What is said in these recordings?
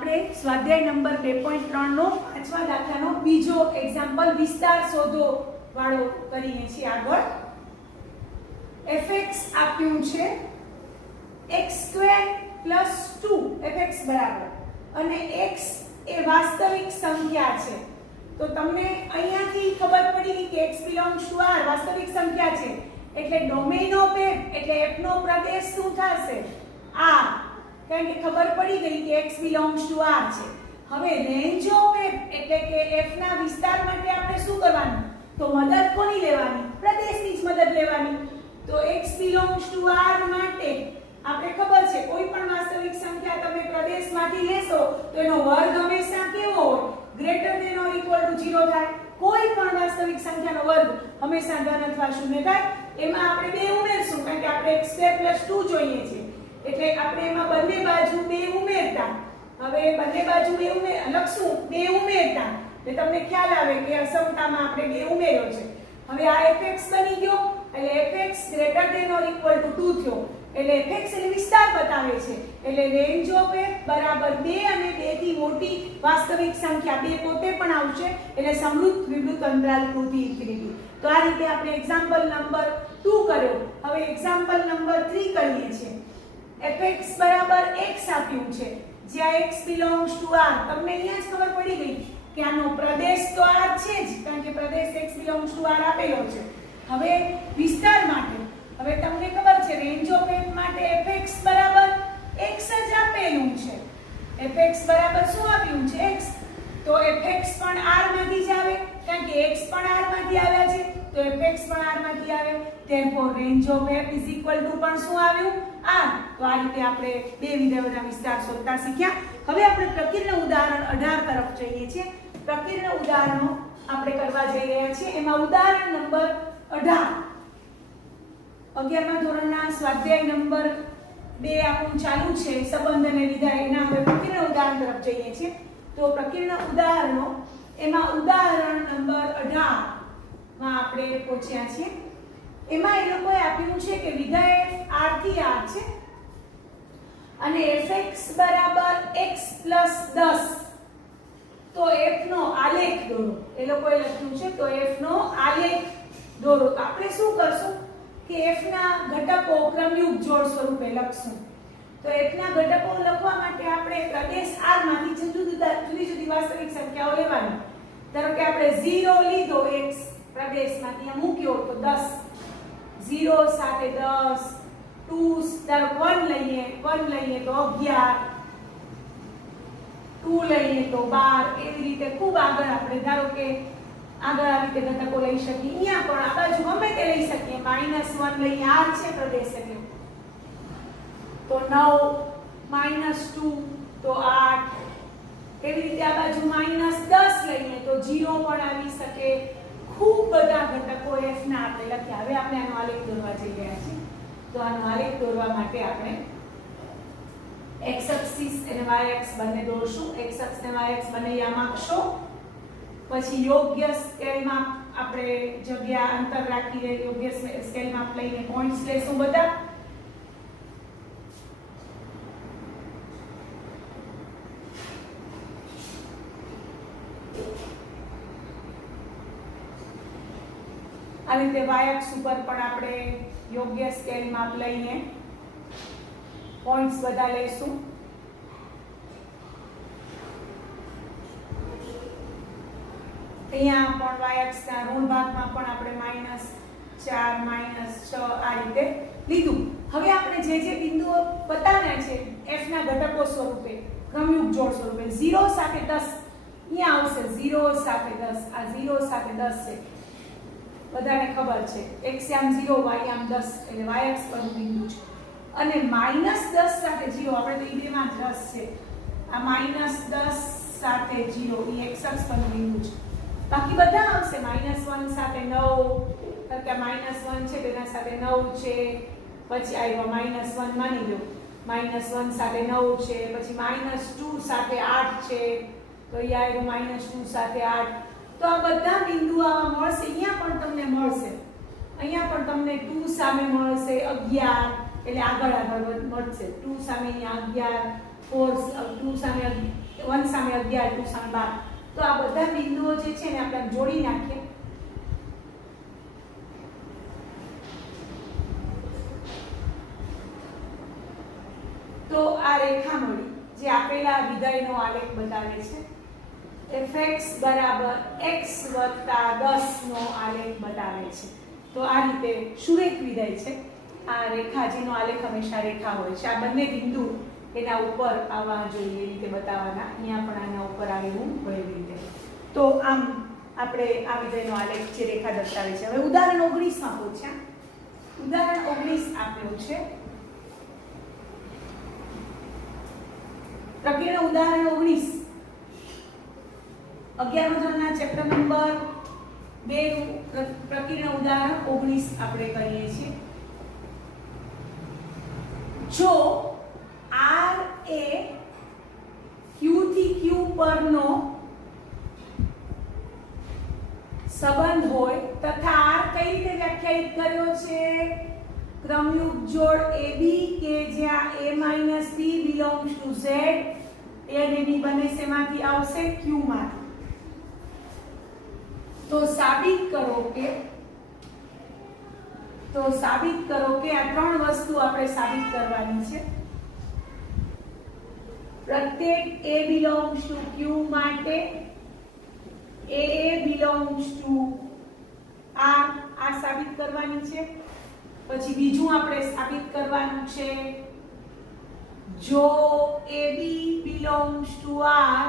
આપણે સ્વાધ્યાય નંબર 2.3 નો પાંચમા દાખલાનો બીજો એક્ઝામ્પલ વિસ્તાર શોધો વાળો કરીએ છીએ આગળ. fx આપ્યું છે x² + 2 fx બરાબર અને x એ વાસ્તવિક સંખ્યા છે. તો તમને અહીંયાથી ખબર પડી ગઈ કે x belongs to R વાસ્તવિક સંખ્યા છે એટલે ડોમેઇન ઓફ f એટલે f નો પ્રદેશ શું થશે? R. કારણ કે ખબર પડી ગઈ કે x belongs to R છે. હવે રેન્જ ઓફ f એટલે કે f ના વિસ્તાર માટે આપણે શું કરવાનું? તો મદદ કોની લેવાની? પ્રદેશની જ મદદ લેવાની. તો x belongs to R માટે આપણે ખબર છે કોઈ પણ વાસ્તવિક સંખ્યા તમે પ્રદેશમાંથી લેશો તો એનો વર્ગ હંમેશા કેવો હોય? Greater than or equal to 0 થાય. કોઈ પણ વાસ્તવિક સંખ્યાનો વર્ગ હંમેશા ધન અથવા શૂન્ય થાય. એમાં આપણે 2 ઉમેરશું કારણ કે આપણે x² + 2 જોઈએ છે એટલે આપણે એમાં બંને બાજુ 2 ઉમેરતા. હવે બંને બાજુ 2 લખશું 2 ઉમેરતા એટલે તમને ખ્યાલ આવે કે અસમતામાં આપણે 2 ઉમેર્યો છે. હવે આ fx બની ગયો એટલે fx greater than or equal to 2 થયો એટલે fx એટલે વિસ્તાર બતાવે છે એટલે રેન્જ ઓફ f બરાબર 2 અને 2 થી મોટી વાસ્તવિક સંખ્યા 2 પોતે પણ આવશે એટલે સમૃદ્ધ વિવૃત અંતરાલ 2 થી ઇન્ફિનિટી. તો આ રીતે આપણે એક્ઝામ્પલ નંબર 2 કર્યો. હવે એક્ઝામ્પલ નંબર 3 કરીએ છીએ. fx બરાબર x આપ્યું છે જ્યાં x belongs to R. તમને અહીંયા જ ખબર પડી ગઈ કે આનો પ્રદેશ તો R છે જ કારણ કે પ્રદેશ x belongs to R આપેલો છે. હવે વિસ્તાર માટે હવે તમને ખબર છે રેન્જ ઓફ f માટે fx બરાબર x જ આપેલું છે. fx બરાબર શું આપ્યું છે? x. તો fx પણ R માંથી જ આવે કારણ કે x પણ R માંથી આવ્યા છે તો fx પણ R માંથી આવે. therefore range of f is equal to પણ શું આવ્યું? R. તો આ રીતે આપણે બે વિધેયોના વિસ્તાર શોધતા શીખ્યા. હવે આપણે પ્રકીર્ણ ઉદાહરણ 18 તરફ જઈએ છીએ. પ્રકીર્ણ ઉદાહરણો આપણે કરવા જઈ રહ્યા છીએ. એમાં ઉદાહરણ નંબર 18 11મા ધોરણના સ્વાધ્યાય નંબર 2 આપણું ચાલુ છે સંબંધ અને વિધાય. એના હવે પ્રકીર્ણ ઉદાહરણ તરફ જઈએ છીએ. તો પ્રકીર્ણ ઉદાહરણો એમાં ઉદાહરણ નંબર 18 માં આપણે પહોંચ્યા છીએ. એમાં એ લોકોએ આપ્યું છે કે વિધેય r થી r છે અને fx બરાબર x + 10. તો f નો આલેખ દોરો. એ લોકોએ લખ્યું છે તો f નો આલેખ દોરો. તો આપણે શું કરશું કે f ના ઘટકો ક્રમયુક્ત જોડ સ્વરૂપે લખશું. તો f ના ઘટકો લખવા માટે આપણે પ્રદેશ r માંથી જુદી જુદી વાસ્તવિક સંખ્યાઓ લેવાની. ધારો કે આપણે 0 લીધો x પ્રદેશમાંથી મૂક્યો તો 10, 0 સાથે 10, 2 ધારો 1 લઈએ તો 11, 2 લઈએ તો 12. એવી રીતે ખૂબ આગળ આપણે ધારો કે આગળ આ રીતે ઘટકો લઈ શકીએ. અહીંયા પણ આ બાજુ ગમે તે લઈ શકીએ. -1 લઈએ r છે પ્રદેશ એટલે તો 9, -2 તો 8. એવી રીતે આ બાજુ -10 લઈએ તો 0 પણ આવી શકે. ખૂબ બધા ઘટકો f ના આપણે લખ્યા. હવે આપણે આનો આલેખ દોરવા જઈ રહ્યા છીએ. તો આનો આલેખ દોરવા માટે આપણે x અક્ષ અને y અક્ષ બંને દોરશું. x અક્ષ અને y અક્ષ બંને યામાક્ષો. પછી યોગ્ય સ્કેલમાં આપણે જગ્યા અંતર રાખીને યોગ્ય સ્કેલમાં લઈને પોઈન્ટ્સ લેશું બધા. આ રીતે y અક્ષ ઉપર પણ આપણે યોગ્ય સ્કેલ માપ લઈને પોઈન્ટ્સ બધા લેશું. અહીંયા પણ y અક્ષના ઋણ ભાગમાં પણ આપણે -4, -6 આ રીતે લીધું. હવે આપણે જે બિંદુઓ બતાવ્યા છે f ના ઘટકો સ્વરૂપે ક્રમયુક્ત જોડ સ્વરૂપે 0 સાથે 10 અહીંયા આવશે. 0 સાથે 10 આ 0 સાથે 10 છે બધાને ખબર છે. x આમ 0 y આમ 10 એટલે y અક્ષ પરનું બિંદુ છે. અને -10 સાથે 0 આપણે તો ઈ બેમાં જ રસ છે. આ -10 સાથે 0 એ x અક્ષ પરનું બિંદુ છે. બાકી બધા આવશે. -1 સાથે 9 કારણ કે -1 છે તેના સાથે 9 છે. પછી આવ્યો -1 માની લો -1 સાથે 9 છે. પછી -2 સાથે 8 છે તો અહીંયા આવ્યો -2 સાથે 8. તો આ બધા બિંદુઓ આવા મળશે. અહીંયા પણ તમને મળશે. અહીંયા પણ તમને 2 સામે મળશે 11 એટલે આગળ મળશે. 2 સામે અહીંયા 11, 4 2 સામે 1 સામે 11, 2 સામે 12. તો આ બધા બિંદુઓ જે છે ને આપણે જોડી નાખીએ. તો આ રેખા મળી જે આપેલા વિધેયનો આલેખ બતાવે છે. fx બરાબર x વત્તા 10 નો આલેખ બતાવે છે. તો આ રીતે સુરેખ વિધેય છે. આ રેખા જેનો આલેખ હંમેશા રેખા હોય છે. આ બંને બિંદુ એના ઉપર આવવા જોઈએ એ રીતે બતાવવાના. અહીંયા પણ આના ઉપર આવેલું હોય એવી રીતે. તો આમ આપણે આ વિધેયનો આલેખ જે રેખા દર્શાવે છે. હવે ઉદાહરણ 19 માં પૂછ્યા. ઉદાહરણ 19 આપ્યું છે. પ્રકીર્ણ ઉદાહરણ 19 11મા ધોરણના ચેપ્ટર નંબર 2 પ્રકીર્ણ ઉદાહરણ 19 આપણે કરીએ છીએ. જો r એ q થી q પરનો સંબંધ હોય તથા r કઈ રીતે વ્યાખ્યાયિત કર્યો છે? ક્રમયુગ જોડ AB કે જ્યાં a - b belongs to z. a અને b બંને શેમાંથી આવશે? q માંથી. તો સાબિત કરો કે આ ત્રણ વસ્તુ આપણે સાબિત કરવાની છે. પ્રત્યેક a belongs to q માટે a belongs to r આ સાબિત કરવાની છે. પછી બીજું આપણે સાબિત કરવાનું છે જો AB belongs to r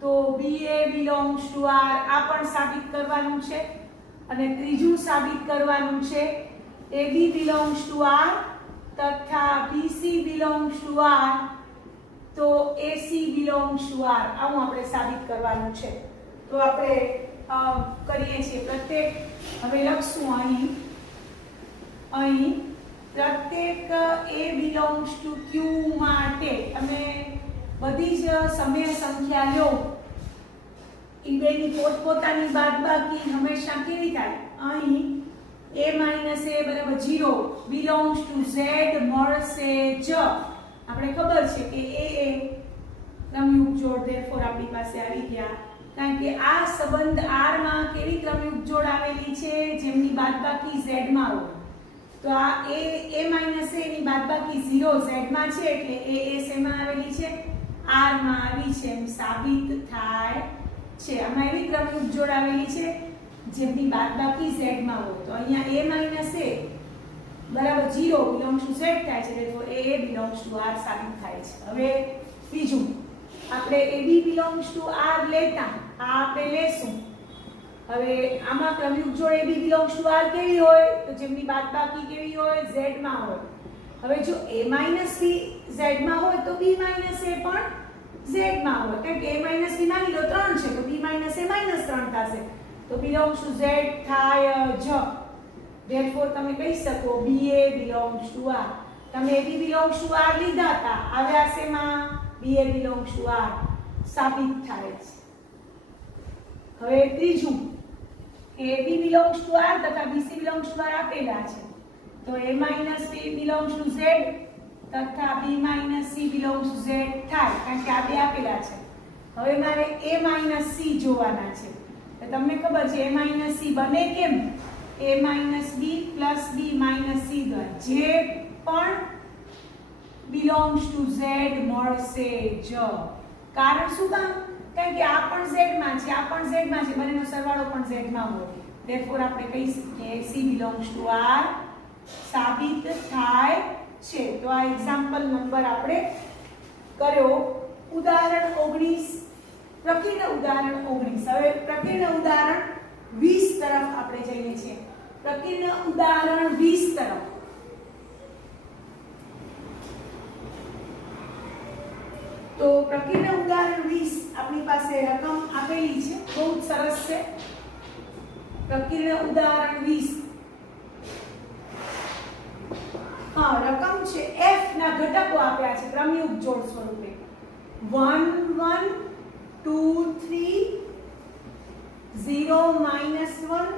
તો BA belongs to r આ પણ સાબિત કરવાનું છે. અને ત્રીજું સાબિત કરવાનું છે AB belongs to r તથા BC belongs to r તો AC belongs to r આવું આપણે સાબિત કરવાનું છે. તો આપણે કરીએ છીએ પ્રત્યેક. હવે લખશું અહીં પ્રત્યેક a belongs to q માટે તમે બધી જ સમય સંખ્યા લો એ બેની પોતપોતાની બાદબાકી હંમેશા કેવી થાય? અહીં a - a બરાબર 0 belongs to z મળશે જ. આપણે ખબર છે કે a એ ક્રમયુગ જોડ therefore આપણી પાસે આવી ગયા. કારણ કે આ સંબંધ r માં કેવી ક્રમયુગ જોડ આવેલી છે? જેમની બાદબાકી z માં હોય. તો આ a ની બાદબાકી 0 z માં છે એટલે a શેમાં આવેલી છે? r માં આવી છે એમ સાબિત થાય છે. આમાં એવી ક્રમયુગ જોડ આવેલી છે જેમની બાદબાકી z માં હોય. તો અહીંયા a - a બરાબર 0 belongs to z થાય છે એટલે a belongs to r સાબિત થાય છે. હવે બીજું આપણે ab belongs to r લેતા આ આપણે લેશું. હવે આમાં ક્રમયુગ જોડ AB belongs to r કેવી હોય? તો જેમની બાદબાકી કેવી હોય? z માં હોય. હવે જો a - b z માં હોય તો b - a પણ z માં હોય. કારણ કે a - b માની લો 3 છે તો b - a -3 થશે. તો belongs to z થાય જ. therefore તમે કહી શકો BA belongs to r. તમે AB belongs to r લીધા હતા. આવ્યા શેમાં? BA belongs to r સાબિત થાય છે. હવે ત્રીજું AB belongs to r તથા BC belongs to r આપેલા છે. તો a - b belongs to z તથા b - c belongs to z થાય કારણ કે આ બે આપેલા છે. હવે મારે a - c જોવાના છે. તો તમને ખબર છે a - c બને કેમ? a - b plus b - c દ્વારા જે પણ belongs to z મળશે જ. કારણ શું કામ? કારણ કે આ પણ z માં છે આ પણ z માં છે બંનેનો સરવાળો પણ z માં હોય. therefore આપણે કહી શકીએ c belongs to r સાબિત થાય છે. તો આ એક્ઝામ્પલ નંબર આપણે કર્યો ઉદાહરણ 19 પ્રકીર્ણ ઉદાહરણ 19. હવે પ્રકીર્ણ ઉદાહરણ 20 તરફ આપણે જઈએ છીએ. પ્રકીર્ણ ઉદાહરણ 20 તરફ. તો પ્રકીર્ણ ઉદાહરણ 20 આપણી પાસે રકમ આપેલી છે બહુ સરસ છે. પ્રકીર્ણ ઉદાહરણ 20 રકમ છે f ના ઘટકો આપ્યા છે ક્રમયુગ જોડ સ્વરૂપે 1 1 2 3 0 -1 -1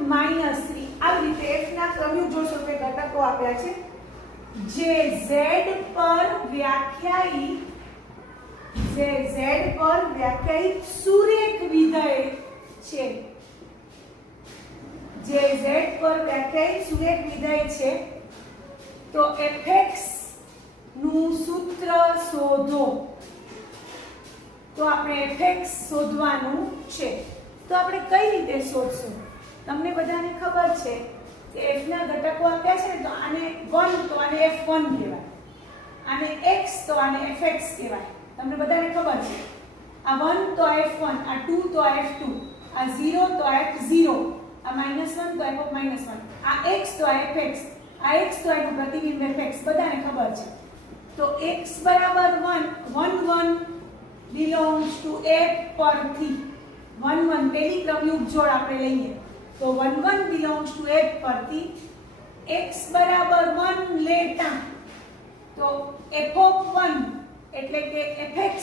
-3 આવી રીતે f ના ક્રમયુગ જોડ સ્વરૂપે ઘટકો આપ્યા છે. જે z પર વ્યાખ્યાયિત સુરેખ વિધેય છે, જે z પર વ્યાખ્યાયિત સુરેખ વિધેય છે, તો fx નું સૂત્ર શોધો. તો આપણે fx શોધવાનું છે. તો આપણે કઈ રીતે શોધશું? તમને બધાને ખબર છે કે f ના ઘટકો આપ્યા છે, તો આને 1 તો આને f1 કહેવાય, આને x તો આને fx કહેવાય. તમને બધાને ખબર છે આ 1 તો f1, આ 2 તો f2, આ 0 તો f0, આ -1 તો f of -1, આ x તો fx, આ x તો એનું પ્રતિબિંબ fx. બધાને ખબર છે. તો x બરાબર 1 1 belongs to f પરથી 1 1 પેલી ક્રમયુગ જોડ આપણે લઈએ તો 1 1 belongs to f પરથી x બરાબર 1 લેતા તો f of 1 એટલે કે fx,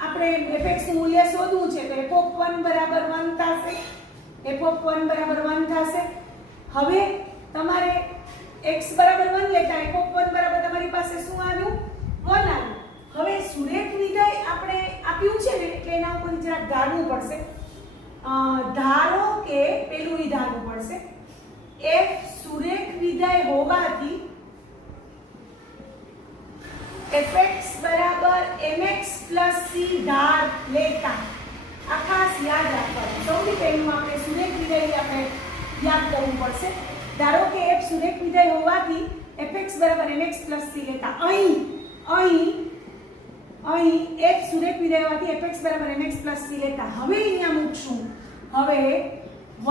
આપણે fx નું મૂલ્ય શોધવું છે, તો f of 1 બરાબર 1 થશે. f of 1 બરાબર 1 થશે. હવે તમારે x બરાબર 1 લેતા f of 1 બરાબર તમારી પાસે શું આવ્યું? 1 આવ્યું. હવે સુરેખ વિધેય આપણે આપ્યું છે ને એટલે એના ઉપર જરાક ધારવું પડશે. ધારો કે પેલું ઈ ધારવું પડશે, f સુરેખ વિધેય હોવાથી fx બરાબર mx c ધાર લેતા. આ ખાસ યાદ રાખવાનું. સૌથી પહેલું આપણે સુરેખ વિધેય આપણે યાદ કરવું પડશે. ધારો કે f સુરેખ વિધેય હોવાથી fx બરાબર mx c લેતા. અહીં f સુરેખ વિધેય હોવાથી fx બરાબર mx c લેતા. હવે અહીંયા મૂકશું. હવે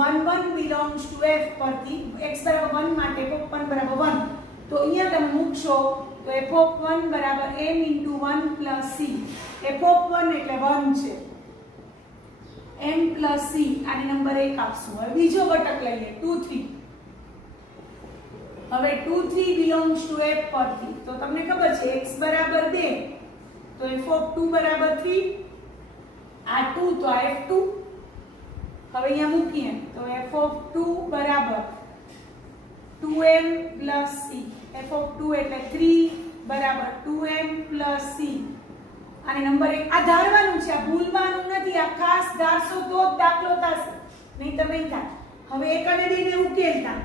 1 1 belongs to f પરથી x બરાબર 1 માટે f of 1 બરાબર 1, તો અહીંયા તમે મૂકશો તો f of 1 બરાબર m into 1 plus c. f of 1 એટલે 1 છે, m plus c, આને નંબર 1 આપશું. હવે બીજો ઘટક લઈએ 2 3. હવે 2 3 belongs to f પરથી તો તમને ખબર છે x બરાબર 2 તો f of 2 બરાબર 3, આ 2 તો આ f2. હવે અહીંયા મૂકીએ તો f of 2 બરાબર 2m plus c. f of 2 એટલે 3 બરાબર 2m plus c. આને નંબર 1 આ ધારવાનું છે, આ ભૂલવાનું નથી. આ ખાસ ધારશો તો જ દાખલો થશે, નહીં તો નહીં થાય. હવે 1 અને 2 ને ઉકેલતા,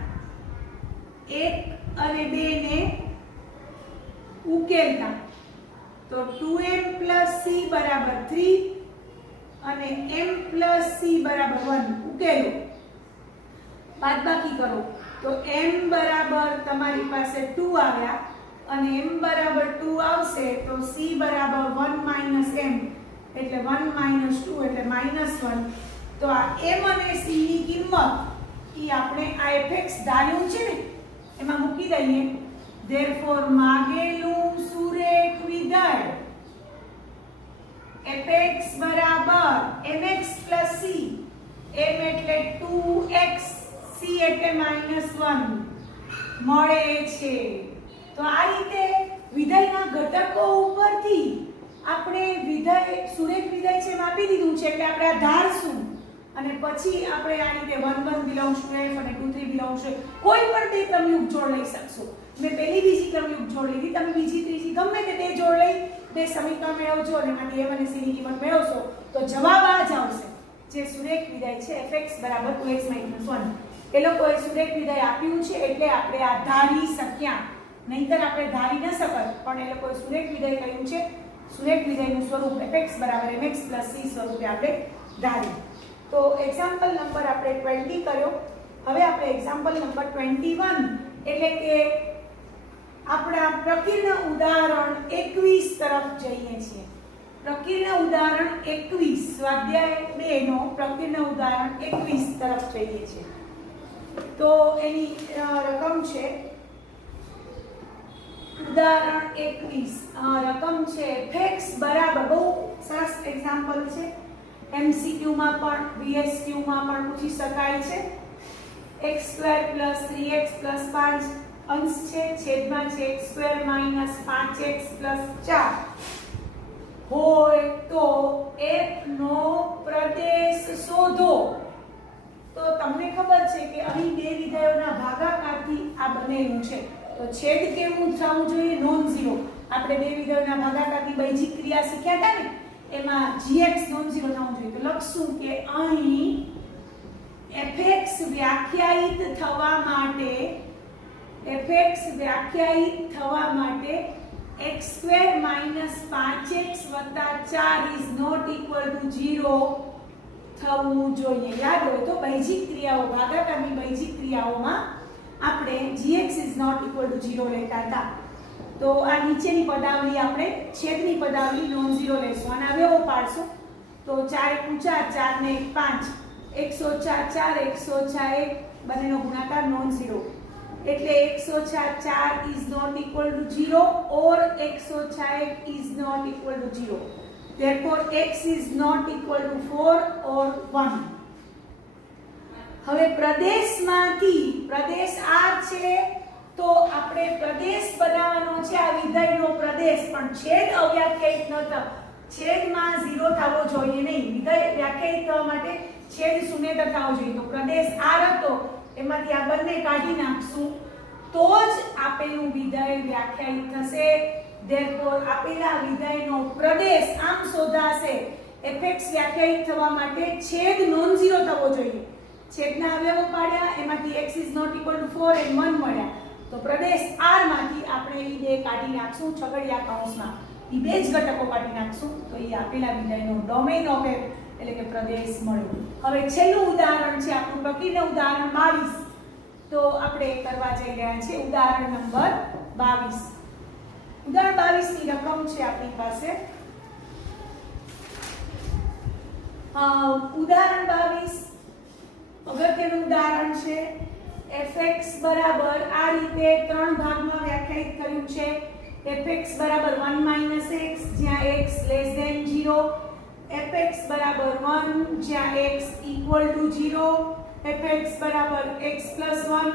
1 અને 2 ને ઉકેલતા તો 2m plus c બરાબર 3 અને m plus c બરાબર 1. ઉકેલો, બાદબાકી કરો તો m બરાબર તમારી પાસે 2 આવ્યા અને m બરાબર 2 આવશે તો c બરાબર 1 minus m એટલે 1 minus 2 એટલે -1. તો આ m અને c ની કિંમત ઈ આપણે આ fx ધાર્યું છે ને એમાં મૂકી દઈએ. therefore માગેલું સુરેખ વિધેય fx બરાબર mx plus c, m એટલે 2x, c એટલે -1 મળે છે. તો આ રીતે વિધેયના ઘટકો ઉપરથી આપણે વિધેય સુરેખ વિધેય છે માપી દીધું છે એટલે આપણે આ ધારશું અને પછી આપણે આ રીતે 1 1 belongs to f અને 2 3 belongs to કોઈ પણ બે ક્રમયુગ જોડ લઈ શકશો. મેં પહેલી બીજી ક્રમયુગ જોડ લીધી, તમે બીજી ત્રીજી ગમે તે બે જોડ લઈ બે સમીકરણ મેળવજો અને એમાંથી m અને c ની કિંમત મેળવશો તો જવાબ આ જ આવશે. જે સુરેખ વિધેય છે fx બરાબર 2x - 1 એ લોકોએ સુરેખ વિધેય આપ્યું છે એટલે આપણે આ ધારી શક્યા, નહીંતર આપણે ધારી ન શકત. પણ એ લોકોએ સુરેખ વિધેય કહ્યું છે, સુરેખ વિધેયનું સ્વરૂપ fx બરાબર mx c સ્વરૂપે આપણે ધાર્યું. તો એક્ઝામ્પલ નંબર આપણે 20 કર્યો. હવે આપણે એક્ઝામ્પલ નંબર 21 એટલે કે આપણા પ્રકીર્ણ ઉદાહરણ 21 તરફ જઈએ છીએ. પ્રકીર્ણ ઉદાહરણ 21, સ્વાધ્યાય 2 નો પ્રકીર્ણ ઉદાહરણ 21 તરફ જઈએ છીએ. તો એની રકમ છે ઉદાહરણ 21, રકમ છે fx બરાબર, બહુ સરસ એક્ઝામ્પલ છે, MCQ માં પણ VSQ માં પણ પૂછી શકાય છે. x² + 3x + 5 અંશ છે, છેદમાં છે x² - 5x + 4 હોય તો f નો પ્રદેશ શોધો. તો તમને ખબર છે કે અહીં બે વિધેયોના ભાગાકારથી આ બનેલું છે. તો તો છેદ કેવું થવું જોઈએ? Non zero. આપણે બે વિધેયોના ભાગાકારની બીજી ક્રિયા શીખ્યા હતા ને, એમાં gx નોન ઝીરો થવું જોઈએ. તો લખશું કે અહીં fx વ્યાખ્યાયિત થવા માટે x² - 5x + 4 is not equal to 0 થવું જોઈએ. યાદ હોય તો બીજી ક્રિયાઓ, ભાગાકારની બીજી ક્રિયાઓમાં આપણે gx is not equal to 0 લેતા હતા. તો આ નીચેની પદાવલી આપણે છેદની પદાવલી નોન ઝીરો લેશું અને અવયવો પાડશું. તો 4 × 4 4 ને 1 5, 1 + 4 4, 1 + 1 બંનેનો ગુણાકાર નોન ઝીરો. એટલે 1 + 4 is not equal to 0 or 1 + 1 is not equal to 0. Therefore x is not equal to 4 or 1. હવે પ્રદેશમાંથી પ્રદેશ R છે તો આપણે પ્રદેશ બનાવવાનો છે, આ વિધેયનો પ્રદેશ, પણ છેદ અવ્યાખ્યાયિત ન થવો, છેદમાં 0 થવો જોઈએ નહીં. વિધેય વ્યાખ્યાયિત થવા માટે છેદ શૂન્યતર થવો જોઈએ. તો પ્રદેશ R હતો, એમાંથી આ બંને કાઢી નાખશું તો જ આપેલું વિધેય વ્યાખ્યાયિત થશે. Therefore આપેલા વિધેયનો પ્રદેશ આમ શોધાશે. fx વ્યાખ્યાયિત થવા માટે છેદ નોન ઝીરો થવો જોઈએ. છેદના અવયવો પાડ્યા, એમાંથી x is not equal to 4 and 1 મળ્યા. તો પ્રદેશ R માંથી આપણે એ બે કાઢી નાખશું છગડિયા કૌંસમાં. એ બે જ ઘટકો કાઢી નાખશું તો એ આપેલા વિધેયનો ડોમેઇન ઓફ f એટલે કે પ્રદેશ મળ્યો. હવે છેલ્લું ઉદાહરણ છે આપણું પ્રકૃતિનું ઉદાહરણ 22. તો આપણે કરવા જઈ રહ્યા છીએ ઉદાહરણ નંબર 22. ઉદાહરણ 22 ની રકમ છે આપણી પાસે. ઉદાહરણ 22 અગત્યનું ઉદાહરણ છે. fx બરાબર આ રીતે ત્રણ ભાગમાં વ્યાખ્યાયિત કર્યું છે. fx બરાબર 1 - x જ્યાં x < 0, fx બરાબર 1 જ્યાં x = 0, fx બરાબર x + 1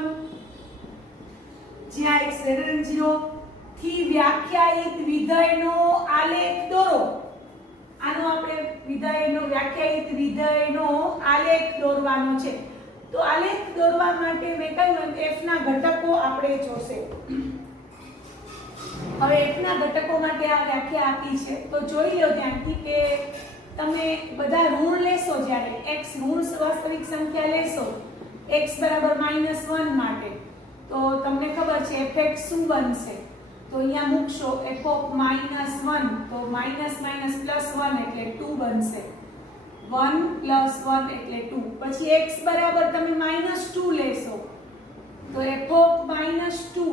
જ્યાં x < 0 થી વ્યાખ્યાયિત વિધેયનો આલેખ દોરો. આનો આપણે વિધેયનો વ્યાખ્યાયિત વિધેયનો આલેખ દોરવાનો છે. તો આલેખ દોરવા માટે મેં કહ્યું f ના ઘટકો આપણે જોશે. હવે f ના ઘટકો માટે આ વ્યાખ્યા આપી છે તો જોઈ લો ધ્યાનથી કે તમે બધા ઋણ લેશો, જ્યારે x ઋણ વાસ્તવિક સંખ્યા લેશો x બરાબર -1 માટે, તો તમને ખબર છે fx શું બનશે? તો અહીંયા મૂકશો f of -1, તો માઈનસ માઈનસ પ્લસ 1 એટલે 2 બનશે. 1 + 1 એટલે 2. પછી x બરાબર તમે -2 લેશો તો f of -2,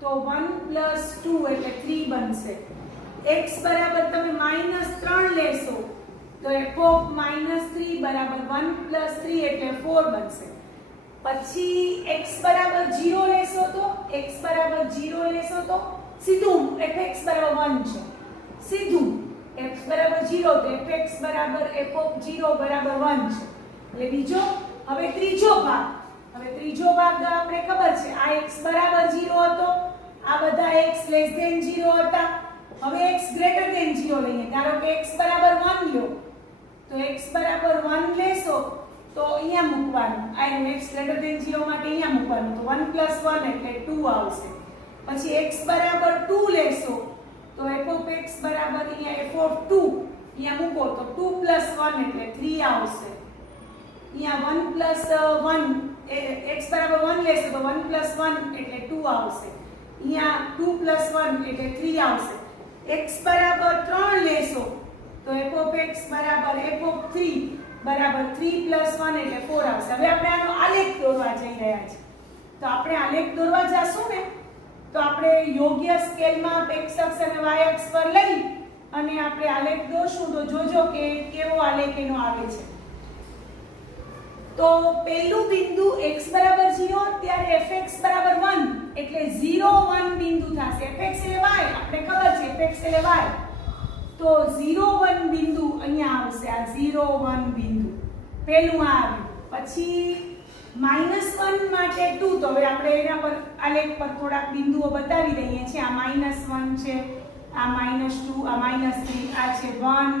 તો 1 + 2 એટલે 3 બનશે. x બરાબર તમે -3 લેશો તો f of -3 બરાબર 1 + 3 એટલે 4 બનશે. પછી x બરાબર 0 લેશો તો સીધું fx બરાબર 1 છે, સીધું x બરાબર 0 તો fx બરાબર f of 0 બરાબર 1 છે. એટલે બીજો. હવે ત્રીજો ભાગ આપણે ખબર છે આ x બરાબર 0 હતો, આ બધા x < 0 હતા. હવે x < 0 લઈએ. ધારો કે x બરાબર 1 લ્યો તો x બરાબર 1 લેશો તો અહીંયા મૂકવાનું, આ x < 0 માટે અહીંયા મૂકવાનું, તો 1 + 1 એટલે 2 આવશે. પછી x બરાબર 2 લેશો તો f of x બરાબર અહીંયા f of 2 અહીંયા મૂકો તો 2 + 1 એટલે 3 આવશે. અહીંયા 1 + 1 x બરાબર 1 લેશો તો 1 + 1 એટલે 2 આવશે. અહીંયા 2 + 1 એટલે 3 આવશે. x બરાબર 3 લેશો તો f of x બરાબર f of 3 બરાબર 3 + 1 એટલે 4 આવશે. હવે આપણે આનો આલેખ દોરવા જઈ રહ્યા છીએ. તો આપણે આલેખ દોરવા જાશું ને તો આપણે યોગ્ય સ્કેલમાં x અક્ષ અને y અક્ષ પર લઈ અને આપણે આલેખ દોરશું તો જોજો કે કેવો આલેખ એનો આવે છે. તો પહેલું બિંદુ x બરાબર 0 ત્યારે fx બરાબર 1 એટલે 0 1 બિંદુ થશે. fx એટલે y, આપણે ખબર છે fx એટલે y. તો 0 1 બિંદુ અહીંયા આવશે. આ 0 1 બિંદુ પહેલું આ આવ્યું. પછી -1 માટે 2, તો હવે આપણે એના પર આલેખ પર થોડાક બિંદુઓ બતાવી દઈએ છીએ. આ -1 છે, આ -2, આ -3, આ છે 1,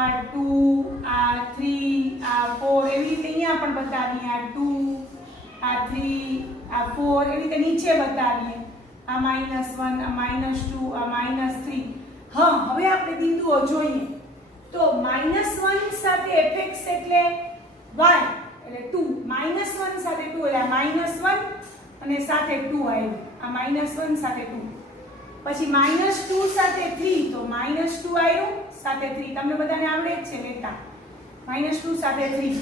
આ 2, આ 3, આ 4, એવી રીતે અહીંયા પણ બતાવીએ. આ 2, આ 3, આ 4, એવી રીતે નીચે બતાવીએ. આ -1, આ -2, આ -3. હા, હવે આપણે બિંદુઓ જોઈએ. તો -1 સાથે fx એટલે y એટલે 2, -1 સાથે 2 એટલે આ -1 અને સાથે 2 આવ્યું. આ -1 સાથે 2. પછી -2 સાથે 3 તો -2 આવ્યું સાથે 3. તમને બધાને આવડે જ છે લેતા. -2 સાથે 3.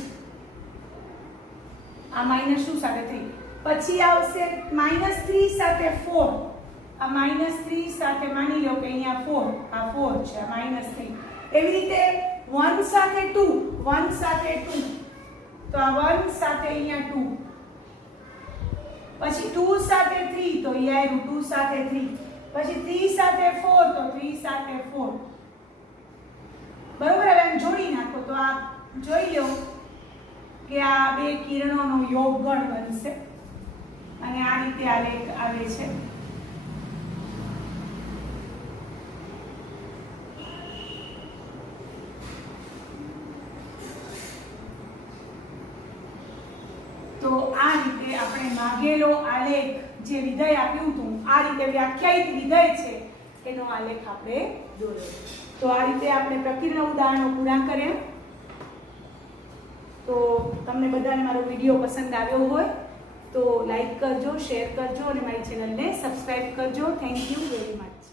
આ -2 સાથે 3. પછી આવશે -3 સાથે 4. આ -3 સાથે માની લો કે અહીંયા 4, આ 4 છે, આ -3. એવી રીતે 1 સાથે 2, 1 સાથે 2 તો આ 1 સાથે અહીંયા 2. પછી 2 સાથે 3 તો અહીંયા આવ્યું 2 સાથે 3. પછી 3 સાથે 4 તો 3 સાથે 4. બરોબર. હવે આમ જોડી નાખો તો આ જોઈ લો કે આ બે કિરણોનો યોગગણ બનશે અને આ રીતે આલેખ આવે છે. તો આ રીતે આપણે માગેલો આલેખ જે વિધેય આપ્યું હતું, આ રીતે વ્યાખ્યાયિત વિધેય છે એનો આલેખ આપણે દોર્યો. તો આ રીતે આપણે પ્રકીર્ણ ઉદાહરણો પૂરા કર્યા. તો તમને બધાને મારો વિડીયો પસંદ આવ્યો હોય તો લાઈક કરજો, શેર કરજો અને મારી ચેનલને સબસ્ક્રાઇબ કરજો. Thank you very much.